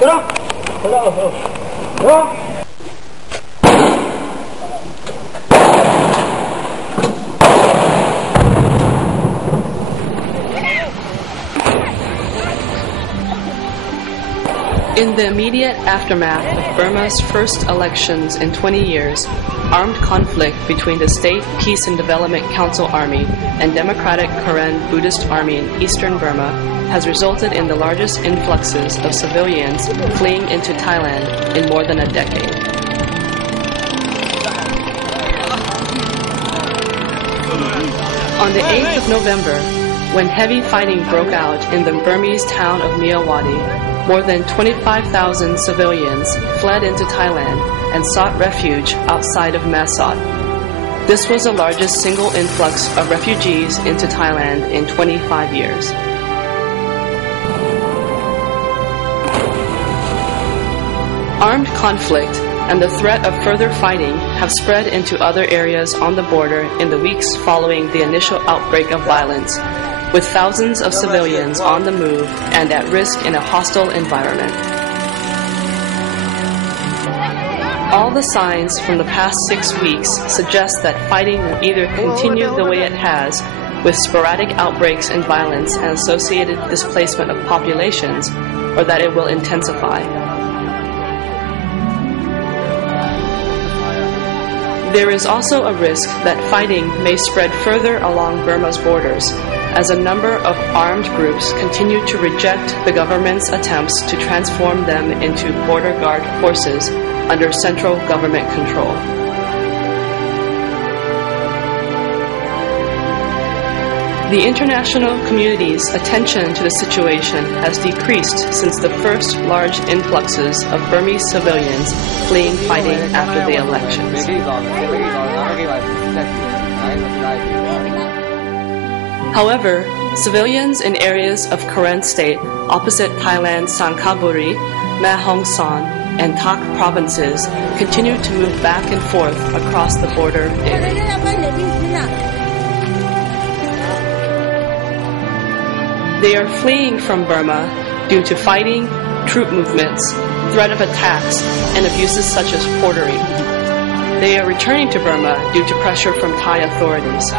In the immediate aftermath of Burma's first elections in 20 years, armed conflict between the State Peace and Development Council Army and Democratic Karen Buddhist Army in eastern Burma has resulted in the largest influxes of civilians fleeing into Thailand in more than a decade. On the 8th of November, when heavy fighting broke out in the Burmese town of Myawaddy, more than 25,000 civilians fled into Thailand and sought refuge outside of Masot. This was the largest single influx of refugees into Thailand in 25 years. Armed conflict and the threat of further fighting have spread into other areas on the border in the weeks following the initial outbreak of violence, with thousands of civilians on the move and at risk in a hostile environment. All the signs from the past 6 weeks suggest that fighting will either continue the way it has, with sporadic outbreaks and violence and associated displacement of populations, or that it will intensify. There is also a risk that fighting may spread further along Burma's borders, as a number of armed groups continue to reject the government's attempts to transform them into border guard forces under central government control. The international community's attention to the situation has decreased since the first large influxes of Burmese civilians fleeing fighting after the elections. However, civilians in areas of Karen State opposite Thailand's Sangkhaburi, Ma Hong Son, and Tak provinces continue to move back and forth across the border area. They are fleeing from Burma due to fighting, troop movements, threat of attacks, and abuses such as quartering. They are returning to Burma due to pressure from Thai authorities.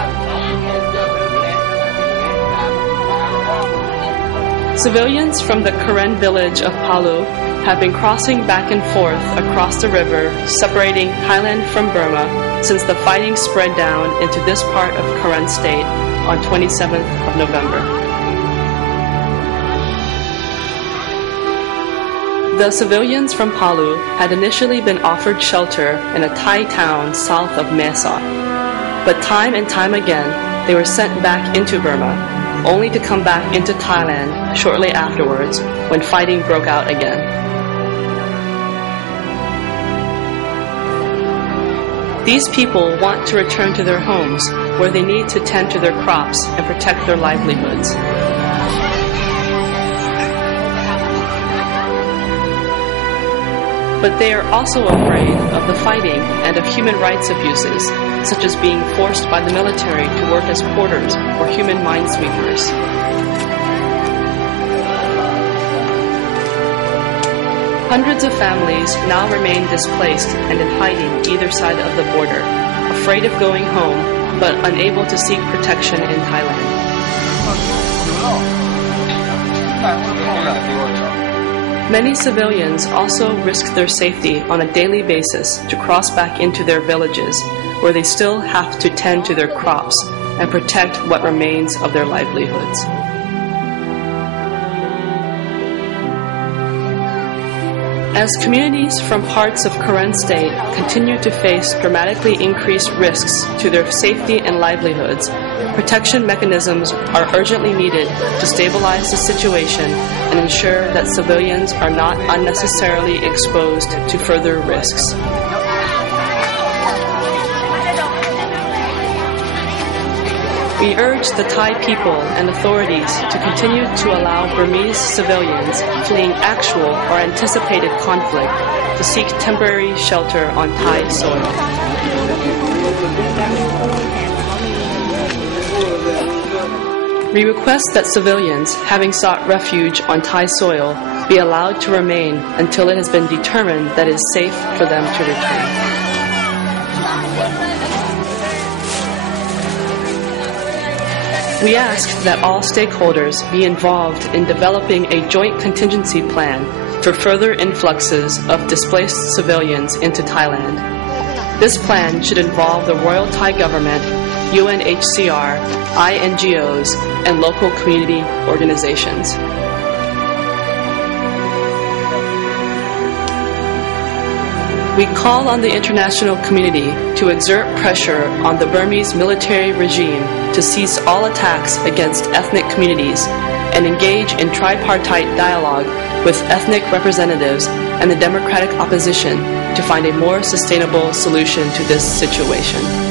Civilians from the Karen village of Palu have been crossing back and forth across the river separating Thailand from Burma since the fighting spread down into this part of Karen State on 27th of November. The civilians from Palu had initially been offered shelter in a Thai town south of Masot, but time and time again they were sent back into Burma, only to come back into Thailand shortly afterwards when fighting broke out again. These people want to return to their homes where they need to tend to their crops and protect their livelihoods. But they are also afraid of the fighting and of human rights abuses, such as being forced by the military to work as porters or human minesweepers. Hundreds of families now remain displaced and in hiding either side of the border, afraid of going home but unable to seek protection in Thailand. Many civilians also risk their safety on a daily basis to cross back into their villages, where they still have to tend to their crops and protect what remains of their livelihoods. As communities from parts of Karen State continue to face dramatically increased risks to their safety and livelihoods, protection mechanisms are urgently needed to stabilize the situation and ensure that civilians are not unnecessarily exposed to further risks. We urge the Thai people and authorities to continue to allow Burmese civilians fleeing actual or anticipated conflict to seek temporary shelter on Thai soil. We request that civilians having sought refuge on Thai soil be allowed to remain until it has been determined that it is safe for them to return. We ask that all stakeholders be involved in developing a joint contingency plan for further influxes of displaced civilians into Thailand. This plan should involve the Royal Thai government, UNHCR, INGOs, and local community organizations. We call on the international community to exert pressure on the Burmese military regime to cease all attacks against ethnic communities and engage in tripartite dialogue with ethnic representatives and the democratic opposition to find a more sustainable solution to this situation.